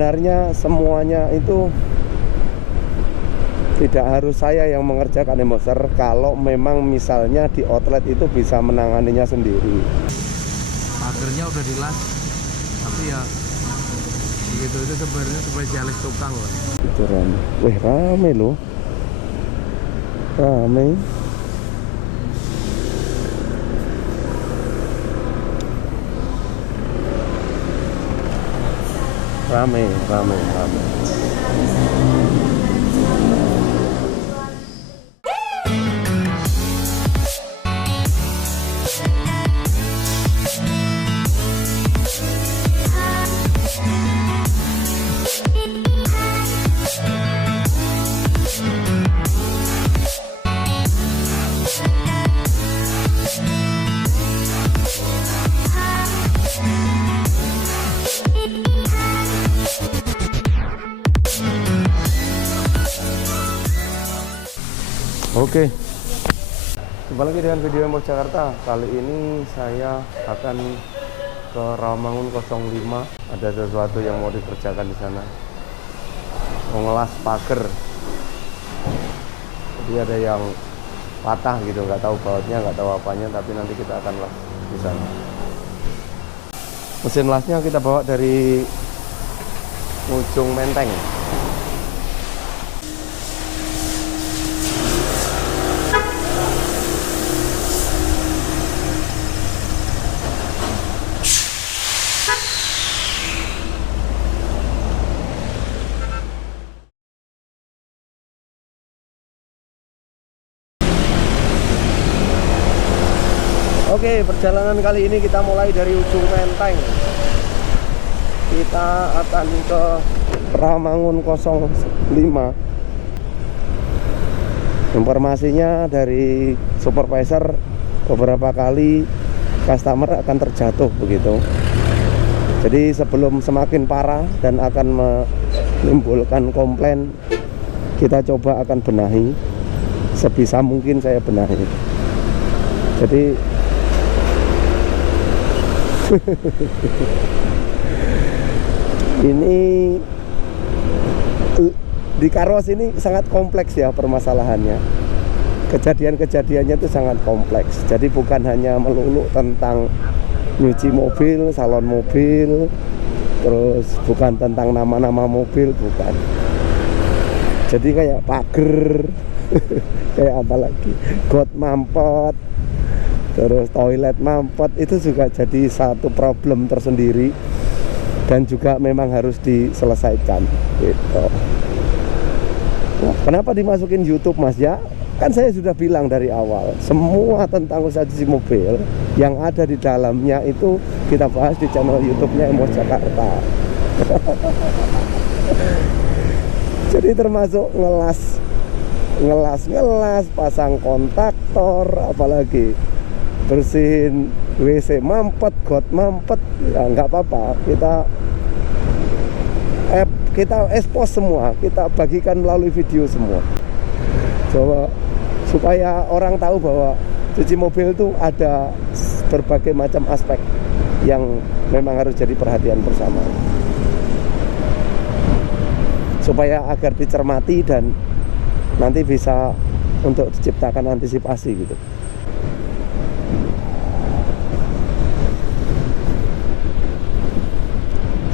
Sebenarnya semuanya itu tidak harus saya yang mengerjakan embosser. Kalau memang misalnya di outlet itu bisa menanganinya sendiri. Pagernya udah dilas, tapi ya begitu, itu sebenarnya spesialis tukang lah. Itu rame. Wih, rame loh. Rame. Rame. Oke, jumpa lagi dengan video Embos Jakarta. Kali ini saya akan ke Rawamangun 05. Ada sesuatu yang mau dikerjakan di sana. Mau ngelas pagar. Jadi ada yang patah gitu, nggak tahu bautnya, nggak tahu apanya, tapi nanti kita akan las di sana. Mesin lasnya kita bawa dari ujung Menteng. Oke, perjalanan kali ini kita mulai dari ujung Menteng. Kita akan ke Rawamangun 05. Informasinya dari supervisor, beberapa kali customer akan terjatuh begitu. Jadi sebelum semakin parah dan akan menimbulkan komplain, kita coba akan benahi. Sebisa mungkin saya benahi. Jadi ini di Karos ini sangat kompleks ya permasalahannya. Kejadian-kejadiannya itu sangat kompleks. Jadi bukan hanya melulu tentang nyuci mobil, salon mobil, terus bukan tentang nama-nama mobil, bukan. Jadi kayak pagar, kayak apa lagi, got mampet, terus toilet mampet, itu juga jadi satu problem tersendiri dan juga memang harus diselesaikan gitu. Nah, kenapa dimasukin YouTube, Mas? Ya kan saya sudah bilang dari awal, semua tentang usaha cuci mobil yang ada di dalamnya itu kita bahas di channel YouTube-nya Embos Jakarta. Jadi termasuk ngelas, pasang kontaktor, apalagi bersihin WC mampet, got mampet, ya nggak apa-apa, kita expose semua, kita bagikan melalui video semua, supaya orang tahu bahwa cuci mobil itu ada berbagai macam aspek yang memang harus jadi perhatian bersama, supaya agar dicermati dan nanti bisa untuk diciptakan antisipasi gitu.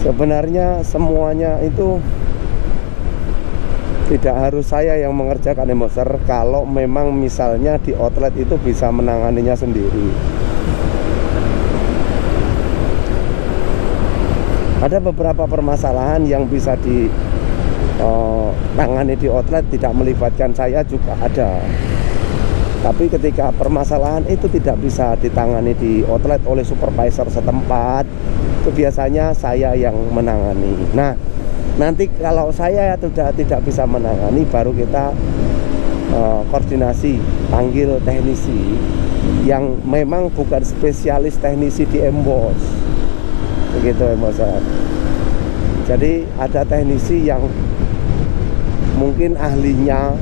Sebenarnya semuanya itu tidak harus saya yang mengerjakan embosser. Kalau memang misalnya di outlet itu bisa menanganinya sendiri. Ada beberapa permasalahan yang bisa ditangani di outlet, tidak melibatkan saya juga ada. Tapi ketika permasalahan itu tidak bisa ditangani di outlet oleh supervisor setempat, itu biasanya saya yang menangani. Nah, nanti kalau saya tidak bisa menangani, baru kita koordinasi, panggil teknisi yang memang bukan spesialis teknisi di embos, begitu embosser. Jadi ada teknisi yang mungkin ahlinya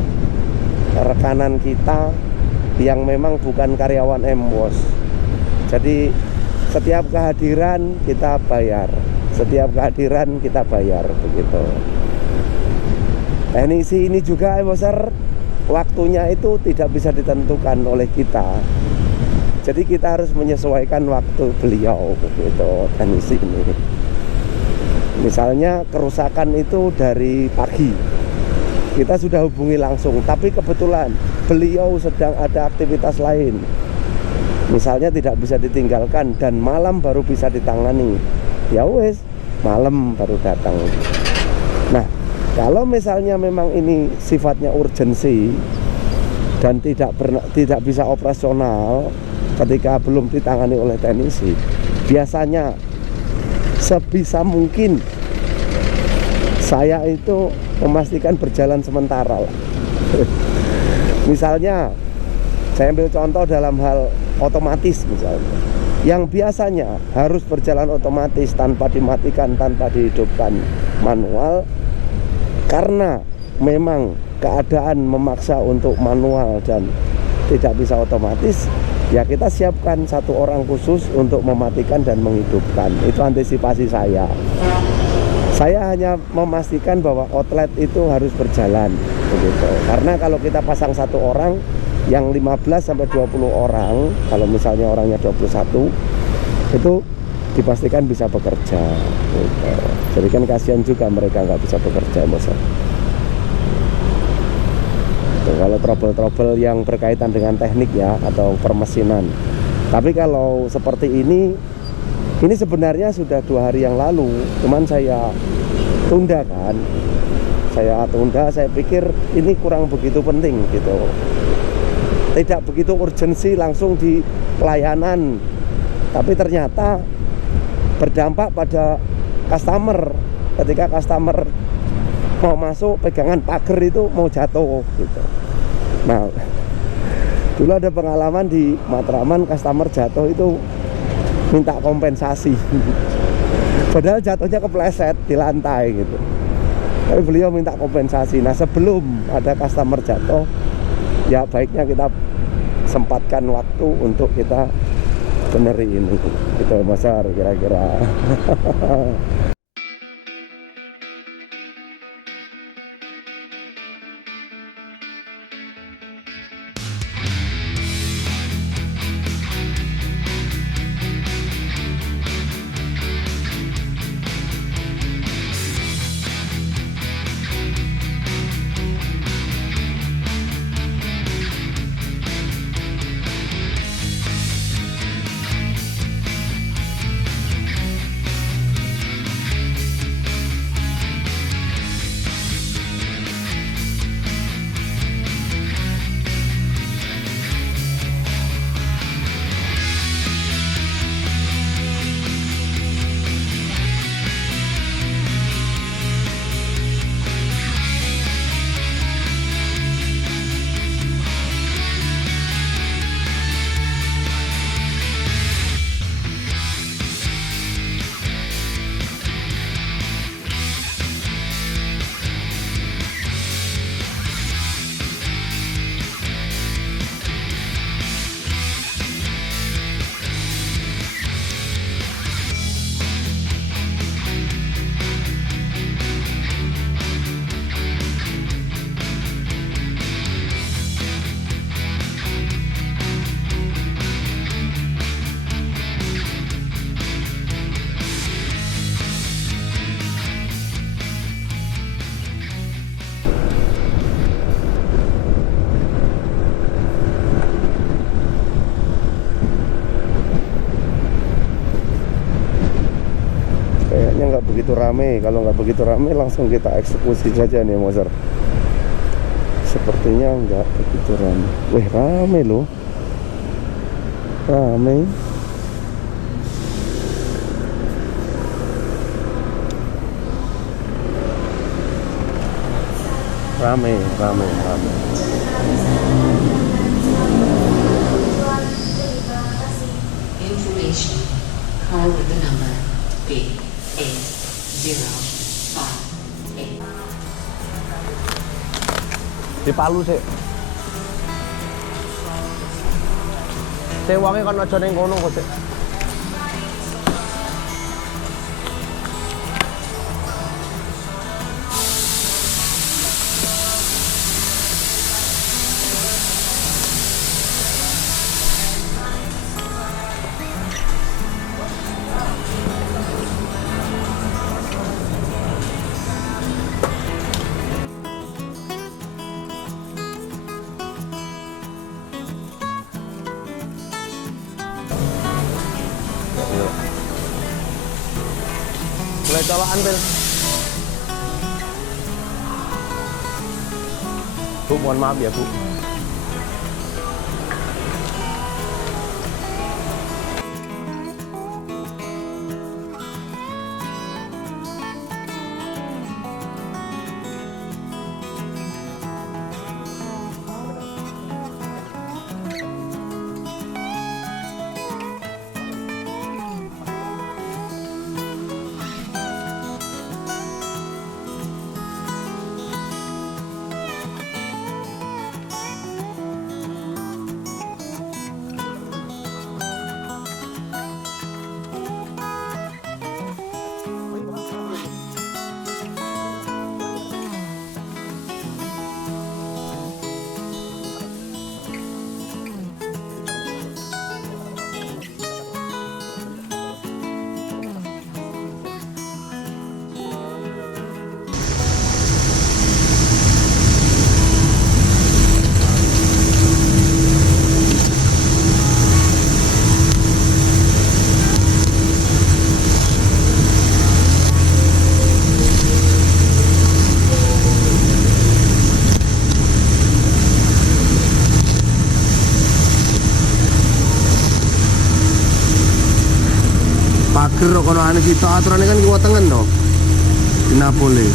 rekanan kita yang memang bukan karyawan embos. Jadi setiap kehadiran kita bayar. Setiap kehadiran kita bayar begitu. Teknisi ini juga Boser, waktunya itu tidak bisa ditentukan oleh kita. Jadi kita harus menyesuaikan waktu beliau begitu, teknisi ini. Misalnya kerusakan itu dari pagi, kita sudah hubungi langsung, tapi kebetulan beliau sedang ada aktivitas lain, misalnya tidak bisa ditinggalkan dan malam baru bisa ditangani, ya wes malam baru datang. Nah, kalau misalnya memang ini sifatnya urgensi dan tidak bisa operasional ketika belum ditangani oleh teknisi, biasanya sebisa mungkin saya itu memastikan berjalan sementara lah. Misalnya saya ambil contoh dalam hal otomatis misalnya, yang biasanya harus berjalan otomatis tanpa dimatikan, tanpa dihidupkan manual, karena memang keadaan memaksa untuk manual dan tidak bisa otomatis, ya kita siapkan satu orang khusus untuk mematikan dan menghidupkan. Itu antisipasi saya. Saya hanya memastikan bahwa outlet itu harus berjalan begitu. Karena kalau kita pasang satu orang, yang 15 sampai 20 orang, kalau misalnya orangnya 21, itu dipastikan bisa bekerja gitu. Jadi kan kasihan juga mereka nggak bisa bekerja, Mas. Kalau trouble-trouble yang berkaitan dengan teknik ya, atau permesinan. Tapi kalau seperti ini sebenarnya sudah 2 hari yang lalu, cuman saya tunda kan. Saya pikir ini kurang begitu penting gitu. Tidak begitu urgensi langsung di pelayanan. Tapi ternyata berdampak pada customer. Ketika customer mau masuk, pegangan pagar itu mau jatuh gitu. Nah, dulu ada pengalaman di Matraman, customer jatuh itu minta kompensasi. Padahal jatuhnya kepleset di lantai gitu. Tapi beliau minta kompensasi. Nah, sebelum ada customer jatuh, ya baiknya kita sempatkan waktu untuk kita benerin itu besar kira-kira. Nggak begitu rame. Kalau nggak begitu rame langsung kita eksekusi saja nih Moser. Sepertinya nggak begitu rame. Wih, rame loh, rame. Rame. Information. Call with the number B8058. Di Palu sih. Sewangnya kan aja ning kono kok sih. colokan Pil. Bu, mohon maaf ya Bu. Pager kono ane kita aturannya kan kiwa tengen no di Napoli.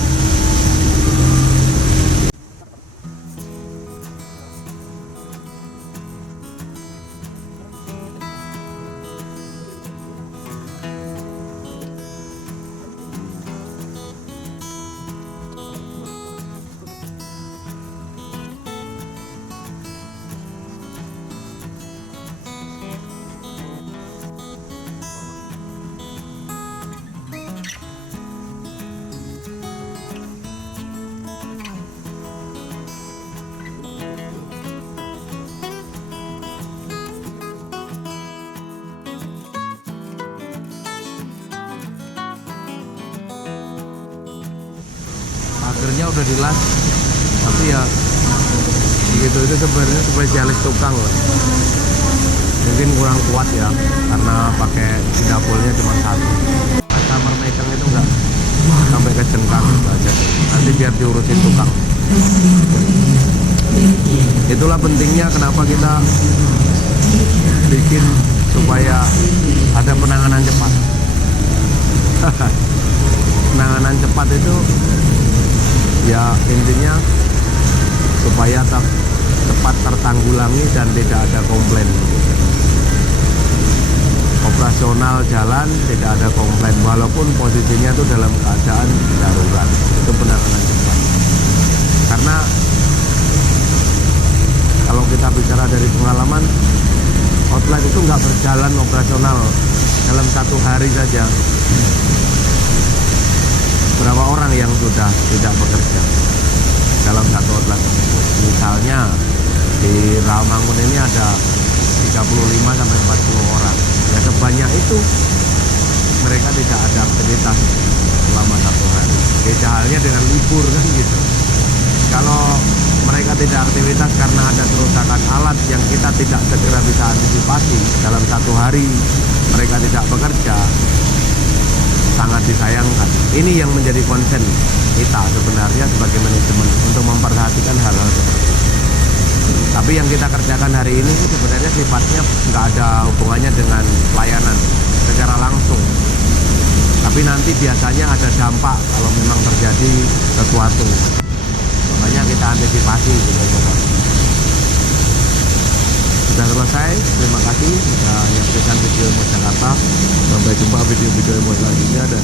Pagernya udah dilas, tapi ya begitu itu sebenarnya spesialis tukang lah. Mungkin kurang kuat ya karena pakai dapolnya cuma satu. Customer megang itu enggak sampai ke jengkang gitu aja. Nanti biar diurusin tukang. Itulah pentingnya kenapa kita bikin supaya ada penanganan cepat. Penanganan cepat itu ya intinya supaya cepat tertanggulangi dan tidak ada komplain. Operasional jalan tidak ada komplain walaupun posisinya itu dalam keadaan darurat. Itu penanganan cepat. Karena kalau kita bicara dari pengalaman, outlet itu nggak berjalan operasional dalam satu hari saja. Berapa orang yang sudah tidak bekerja dalam satu outlet tersebut? Misalnya di Rawamangun ini ada 35 sampai 40 orang. Ya sebanyak itu mereka tidak ada aktivitas selama satu hari. Beda halnya dengan libur kan gitu. Kalau mereka tidak aktivitas karena ada kerusakan alat yang kita tidak segera bisa antisipasi dalam satu hari mereka tidak bekerja, sangat disayangkan. Ini yang menjadi concern kita sebenarnya sebagai manajemen untuk memperhatikan hal-hal seperti ini. Tapi yang kita kerjakan hari ini sebenarnya sifatnya nggak ada hubungannya dengan pelayanan secara langsung. Tapi nanti biasanya ada dampak kalau memang terjadi sesuatu. Makanya kita antisipasi gitu. Sudah selesai, terima kasih sudah menyaksikan video Emo Jakarta. Sampai jumpa video-video Emo selanjutnya dan